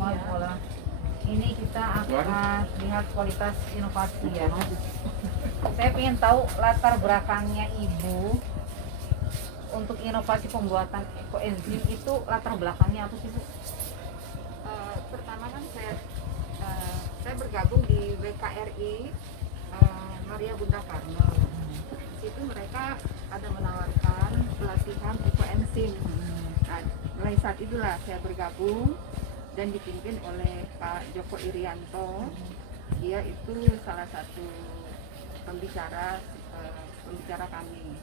Assalamualaikum. Ini kita akan lihat kualitas inovasi ya. Saya ingin tahu latar belakangnya Ibu untuk inovasi pembuatan ekoenzim itu latar belakangnya apa sih Bu? Pertama kan saya bergabung di WKRI Maria Bunda Karno. Di situ mereka ada menawarkan pelatihan ekoenzim. Nah, mulai saat itulah saya bergabung dan dipimpin oleh Pak Joko Irianto. Dia itu salah satu pembicara kami.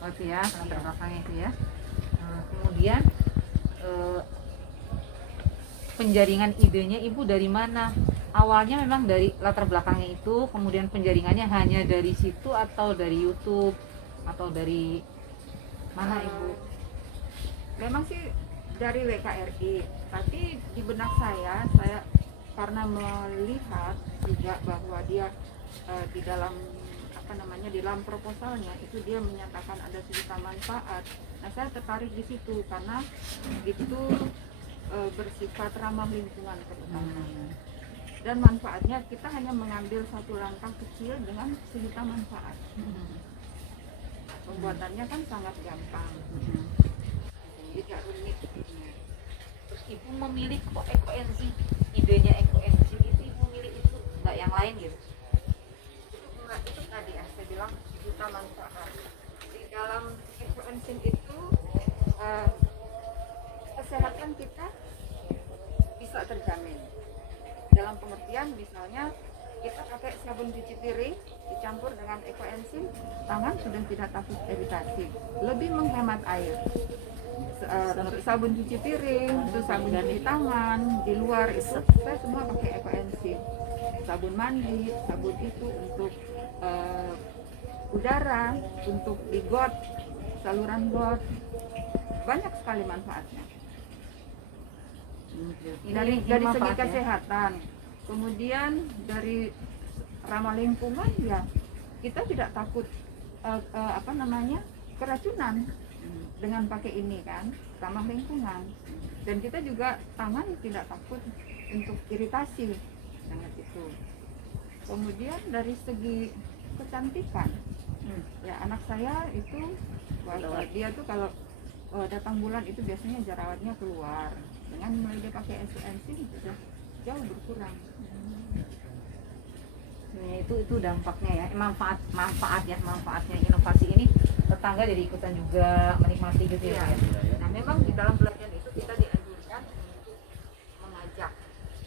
Oh itu ya, latar belakangnya itu ya. Kemudian penjaringan idenya Ibu dari mana? Awalnya memang dari latar belakangnya itu, kemudian penjaringannya hanya dari situ atau dari YouTube atau dari mana Ibu? Memang sih dari WKRI, tapi di benak saya karena melihat juga bahwa dia di dalam di dalam proposalnya itu dia menyatakan ada sejuta manfaat. Nah, saya tertarik di situ karena itu bersifat ramah lingkungan terutama. Dan manfaatnya kita hanya mengambil satu langkah kecil dengan sejuta manfaat. Pembuatannya kan sangat gampang. Tidak rumit. Terus Ibu memilih kok ekoenzim, idenya ekoenzim itu Ibu milih itu, nggak yang lain gitu? Itu tadi saya bilang sejuta manfaat. Di dalam ekoenzim itu kesehatan kita bisa terjamin. Dalam pengertian misalnya kita pakai sabun cuci piring dicampur dengan ekoenzim, tangan sudah tidak takut iritasi, lebih menghemat air. Untuk sabun cuci piring, untuk sabun cuci tangan, di luar itu saya semua pakai ekoenzim. Sabun mandi, sabun itu untuk udara, untuk di got, saluran got, banyak sekali manfaatnya. Dari segi kesehatan, kemudian dari ramah lingkungan ya kita tidak takut keracunan dengan pakai ini kan, ramah lingkungan. Dan kita juga tangan tidak takut untuk iritasi dengan itu. Kemudian dari segi kecantikan, ya anak saya itu dia tuh kalau datang bulan itu biasanya jerawatnya keluar. Dengan mulai dia pakai ekoenzim sudah jauh berkurang. Itu dampaknya ya, manfaatnya inovasi ini tetangga jadi ikutan juga menikmati gitu ya. Nah memang di dalam pelatihan itu kita dianjurkan untuk mengajak.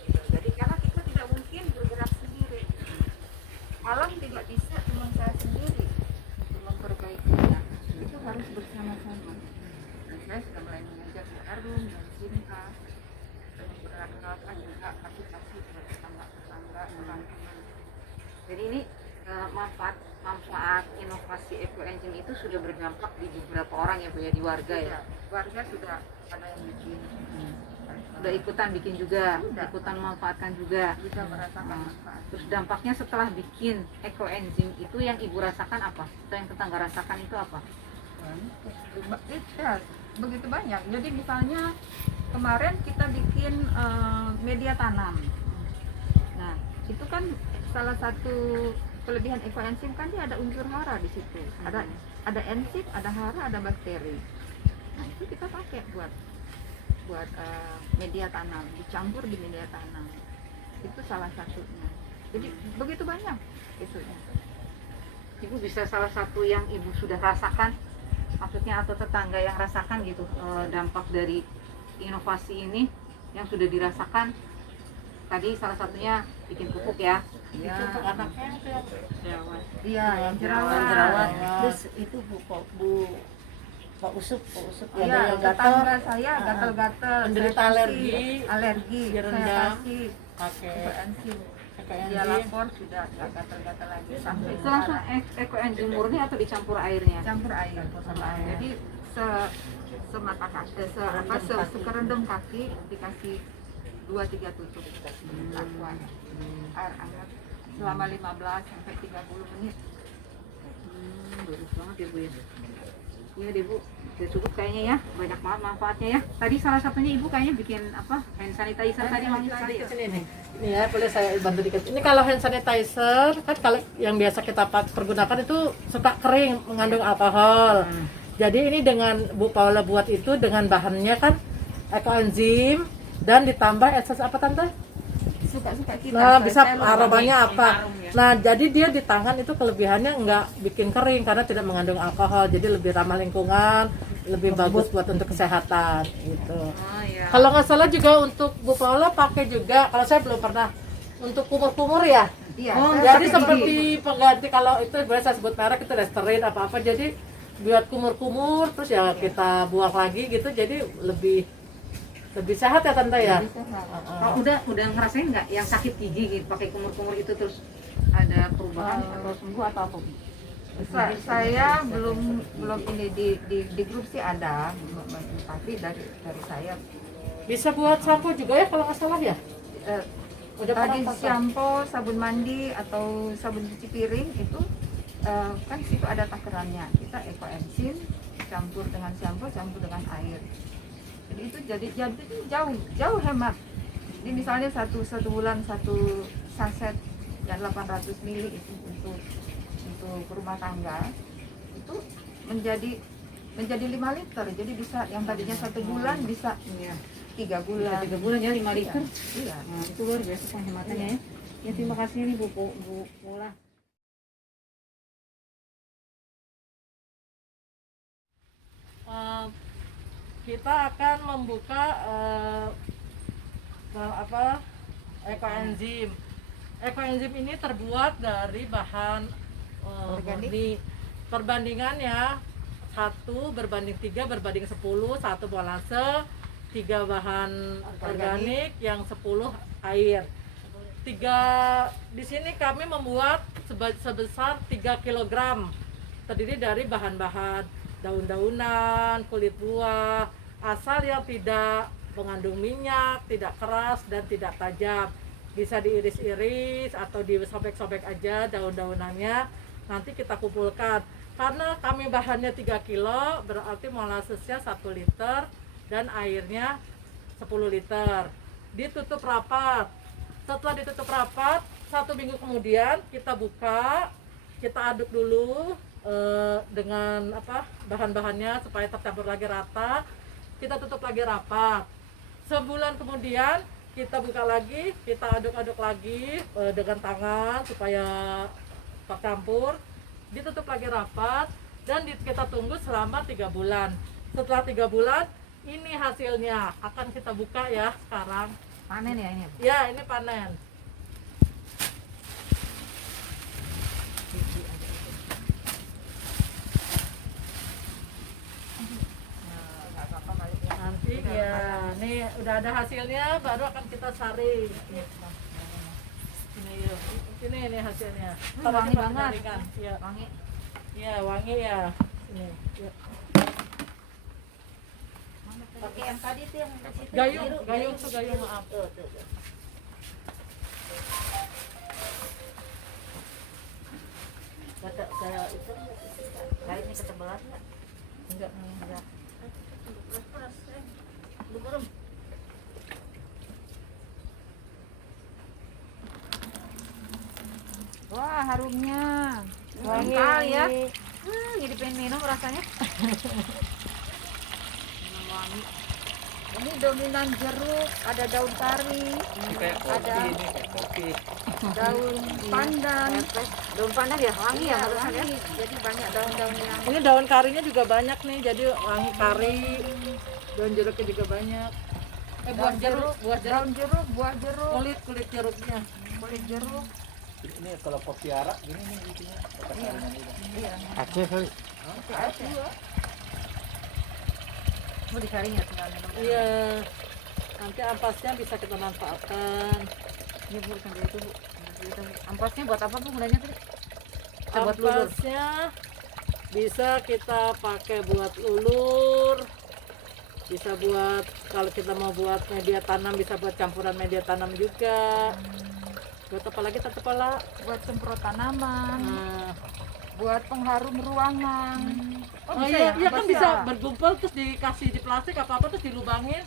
Jadi karena kita tidak mungkin bergerak sendiri. Alam tidak bisa cuma saya sendiri untuk memperbaikinya. Itu harus bersama-sama. Dan saya sudah mulai mengajak Bu Arum dan Sinta dan memperkenalkan juga aplikasi buat tetangga-tetangga teman-teman. Jadi ini manfaat inovasi ekoenzim itu sudah berdampak di beberapa orang ya Bu ya, di warga ya. Warga sudah ada yang bikin. Udah ikutan bikin juga, ikutan memanfaatkan juga. Bisa merasakan manfaat. Terus dampaknya setelah bikin ekoenzim itu yang Ibu rasakan apa? Atau yang tetangga rasakan itu apa? Ya, begitu banyak. Jadi misalnya kemarin kita bikin media tanam. Nah, itu kan salah satu kelebihan ekoenzim kan dia ada unsur hara di situ. Ada enzim, ada hara, ada bakteri. Nah, itu kita pakai buat media tanam, dicampur di media tanam. Itu salah satunya. Jadi begitu banyak isunya. Ibu bisa salah satu yang Ibu sudah rasakan, maksudnya atau tetangga yang rasakan gitu dampak dari inovasi ini yang sudah dirasakan. Tadi salah satunya bikin pupuk ya. Itu untuk anaknya Jerawat. Iya, yang jerawat. Terus itu Bu Pak Usup ya, Iya, yang tetangga gatal saya gatal-gatal, menderita alergi, dia saya rendam kasih pakai ekoenzim. Dia ekoenzim. lapor sudah nggak gatal-gatal lagi sampai Itu langsung ekoenzim murni atau dicampur airnya? campur air. Jadi semata kaki, sekerendam kaki dikasih 2-3 tutup aqua air hangat selama 15 sampai 30 menit. Bagus banget ya Bu ya. Iya deh Bu, udah cukup kayaknya ya, banyak banget manfaatnya ya. Tadi salah satunya Ibu kayaknya bikin apa, hand sanitizer tadi wangi sekali ya. Sini nih. Ini ya, boleh saya bantu dikit. Ini kalau hand sanitizer kan kalau yang biasa kita pergunakan itu suka kering, mengandung alkohol. Jadi ini dengan Bu Paula buat itu dengan bahannya kan ekoenzim dan ditambah essence apa tante? Suka-suka kita. Nah, bisa Saya lupa. aromanya apa? harum ya. Nah, jadi dia di tangan itu kelebihannya nggak bikin kering karena tidak mengandung alkohol. Jadi lebih ramah lingkungan, lebih bagus buat untuk kesehatan gitu. Oh iya. Kalau nggak salah juga untuk Bu Paula pakai juga, kalau saya belum pernah untuk kumur-kumur ya. Iya. Oh, saya Jadi pakai seperti gigi. pengganti kalau itu boleh saya sebut merek itu Listerine apa-apa. Jadi buat kumur-kumur terus ya kita buang lagi gitu. Jadi lebih sehat ya tante ya. Bisa, Pak. Kalau udah ngerasain nggak yang sakit gigi gitu pakai kumur-kumur itu terus ada perubahan atau sembuh atau apa? Bu? Saya belum ini di grup sih ada, tapi dari saya Bisa buat sampo juga ya kalau nggak salah ya. eh, Udah tadi pernah pakai? shampoo, sabun mandi atau sabun cuci piring itu kan situ ada takarannya. Kita ekoenzim campur dengan shampoo, campur dengan air. Jadi itu jadi jauh hemat. Jadi misalnya satu bulan satu saset yang 800 ml itu untuk rumah tangga itu menjadi 5 liter. Jadi bisa yang tadinya 1 bulan bisa Iya. 3 Udah bulan. 3 bulan ya 5 liter. Iya. Nah, itu luar biasa penghematannya ya. Ya terima kasih nih Bu Paula. Kita akan membuka ekoenzim. Ekoenzim ini terbuat dari bahan Organik. murni. Perbandingannya 1 berbanding 3 berbanding 10, 1 molase, 3 bahan organik, yang 10 air. Di sini kami membuat sebesar 3 kg, terdiri dari bahan-bahan daun-daunan, kulit buah, asal yang tidak mengandung minyak, tidak keras dan tidak tajam. Bisa diiris-iris atau disobek-sobek aja daun-daunannya. Nanti kita kumpulkan. Karena kami bahannya 3 kilo, berarti molasesnya 1 liter dan airnya 10 liter. Ditutup rapat. Setelah ditutup rapat, 1 minggu kemudian kita buka, kita aduk dulu dengan bahan-bahannya supaya tercampur lagi rata. Kita tutup lagi rapat. Sebulan kemudian kita buka lagi, kita aduk-aduk lagi dengan tangan supaya tercampur. Ditutup lagi rapat dan kita tunggu selama 3 bulan. Setelah 3 bulan ini hasilnya akan kita buka ya sekarang. Panen ya ini. Bu? Ya, ini panen. Nanti ya, nih udah ada hasilnya, baru akan kita saring. Ini hasilnya. Wangi banget. Ya, Wangi. ya wangi ya. Ini. Ya. Pakai yang tadi tuh yang di situ. Gayung tuh gayung maaf. Tuh. Kata saya itu kayaknya ketebalan nggak? Enggak. Keras. Lu burung. Wah, harumnya. Wangi Kali ya. Jadi pengen minum rasanya. Wangi. Ini dominan jeruk, ada daun kari, Kayak ada kopi ini, kayak kopi. daun pandan. Daun pandan ya, wangi ya Iya, harusnya ya. wangi. Jadi banyak daun-daun yang Ini daun karinya juga banyak nih, jadi wangi kari. Daun jeruknya juga banyak. Buah jeruk, daun jeruk, buah jeruk, kulit jeruknya. kulit jeruk. Ini kalau kopi arak gini nih intinya. Iya. Aceh kali. Mau dikarinya tinggal minum. Iya. Nanti ampasnya bisa kita manfaatkan. Ini Bu sambil itu Bu. Sambil itu. Ampasnya buat apa Bu gunanya tadi? Kita buat lulur. Ampasnya bisa kita pakai buat lulur. Bisa buat kalau kita mau buat media tanam, bisa buat campuran media tanam juga. Buat apa lagi tante Paula? Buat semprot tanaman. Nah, buat pengharum ruangan. Oh iya, iya kan bisa bergumpal terus dikasih di plastik apa terus dilubangin,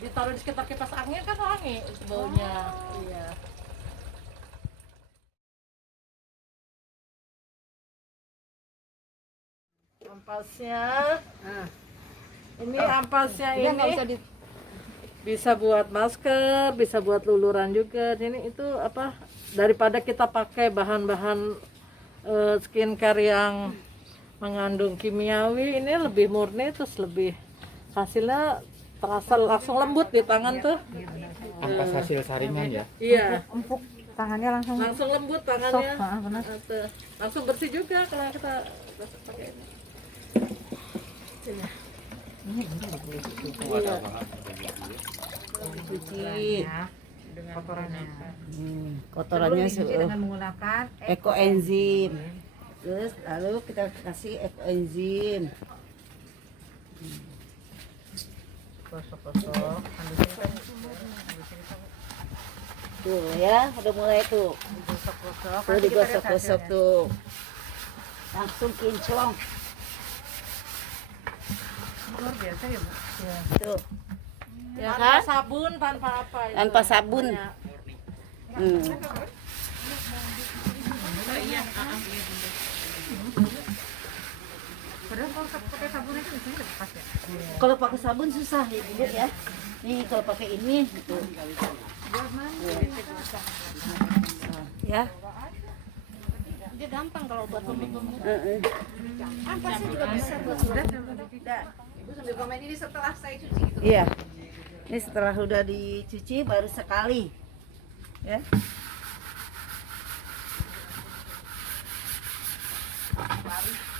ditaruh di sekitar kipas angin kan wangi baunya. Iya. Ampasnya. Ini ampasnya Dia nggak ini usah di bisa buat masker, bisa buat luluran juga. Ini itu apa? Daripada kita pakai bahan-bahan skincare yang mengandung kimiawi, ini lebih murni terus lebih hasilnya terasa langsung lembut di tangan tuh. Ampas hasil saringan ya. Iya, Empuk tangannya langsung lembut tangannya. soft, benar. Langsung bersih juga kalau kita pakai ini. Iya. Cuci. Kotorannya. Kotorannya Dicuci dengan menggunakan ekoenzim. Terus lalu kita kasih ekoenzim. gosok-gosok. Tuh ya, udah mulai tuh. Gosok-gosok. Tuh digosok-gosok tuh. Langsung kinclong. Luar biasa ya, Bu. Tuh. Ya Tanpa kan? sabun, tanpa apa itu. Tanpa sabun. Banyak. Padahal kalau pakai sabun itu biasanya udah pas ya. Kalau pakai sabun susah ya, Bu ya. Nih kalau pakai ini gitu. Ya. dia gampang kalau buat lembut-lembut. Ampasnya juga bisa buat Sudah tidak. Ibu sambil komen ini setelah saya cuci gitu. Iya. Ini setelah udah dicuci baru sekali. Ya.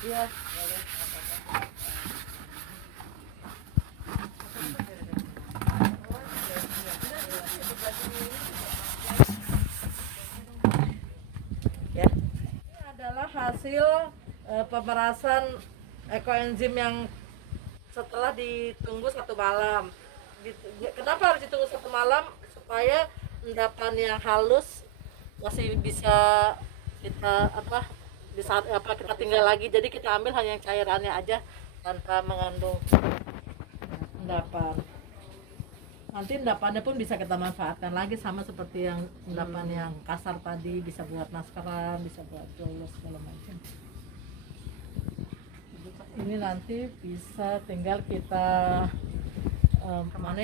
Iya. Ya. Ini adalah hasil pemerasan ekoenzim yang setelah ditunggu 1 malam. Kenapa harus ditunggu 1 malam? Supaya endapan yang halus masih bisa kita di saat kita tinggal lagi. Jadi kita ambil hanya yang cairannya aja tanpa mengandung endapan. Nanti endapannya pun bisa kita manfaatkan lagi sama seperti yang endapan yang kasar tadi, bisa buat maskeran, bisa buat gloss segala macam. Ini nanti bisa tinggal kita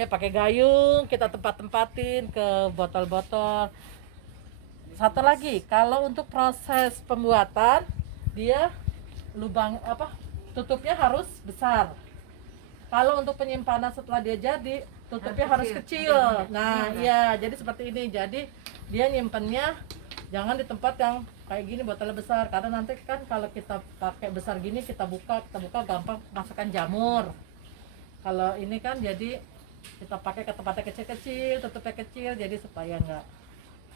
pakai gayung, kita tempat-tempatin ke botol-botol. Satu lagi, kalau untuk proses pembuatan dia tutupnya harus besar. Kalau untuk penyimpanan setelah dia jadi, tutupnya harus kecil. Nah, iya, jadi seperti ini. Jadi dia nyimpennya jangan di tempat yang kayak gini botolnya besar, karena nanti kan kalau kita pakai besar gini kita buka gampang masukkan jamur. Kalau ini kan jadi kita pakai ke tempatnya kecil-kecil, tutupnya kecil, jadi supaya nggak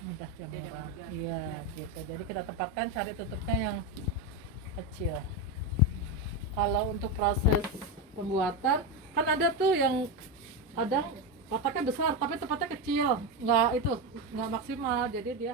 mudah jamuran. Iya, gitu. Jadi kita tempatkan, cari tutupnya yang kecil. Kalau untuk proses pembuatan kan ada tuh yang ada kotaknya besar tapi tempatnya kecil, nggak maksimal, jadi dia